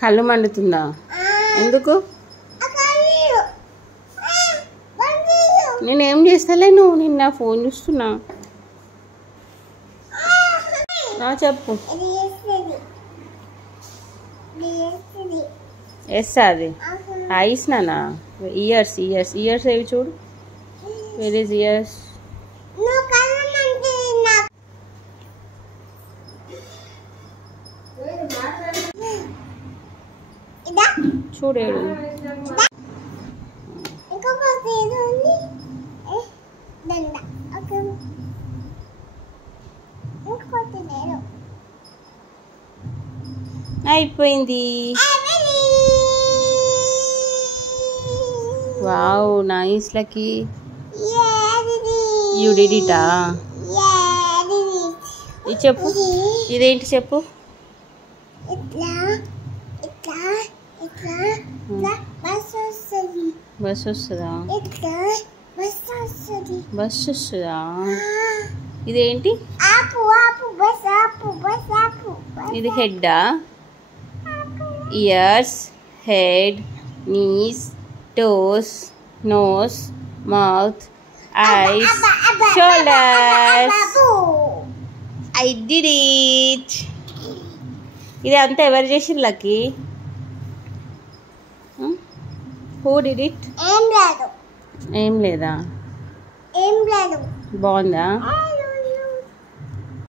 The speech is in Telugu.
కళ్ళు మండుతుందా? ఎందుకు? నేనేం చేస్తలేను, నిన్న ఫోన్ చూస్తున్నా. చెప్పు. ఎస్ అది ఐస్ నానా. ఇయర్స్ ఇయర్స్ ఇయర్స్ ఏవి చూడు. Where is ears? చూడేడు. అయిపోయింది. Wow, nice lucky. You did it. ఇది చెప్పు, ఇదేంటి చెప్పు. బస్ వస్తుందా? బస్ వస్తుందా? ఇదేంటి? ఇది హెడ్డా? Ears, head, knees, toes, nose, mouth, eyes, shoulders. I did it. ఇది అంతా ఎవరు చేసిండ్రు లక్కీ? Who did it? ఏం లేదా? బాగుందా?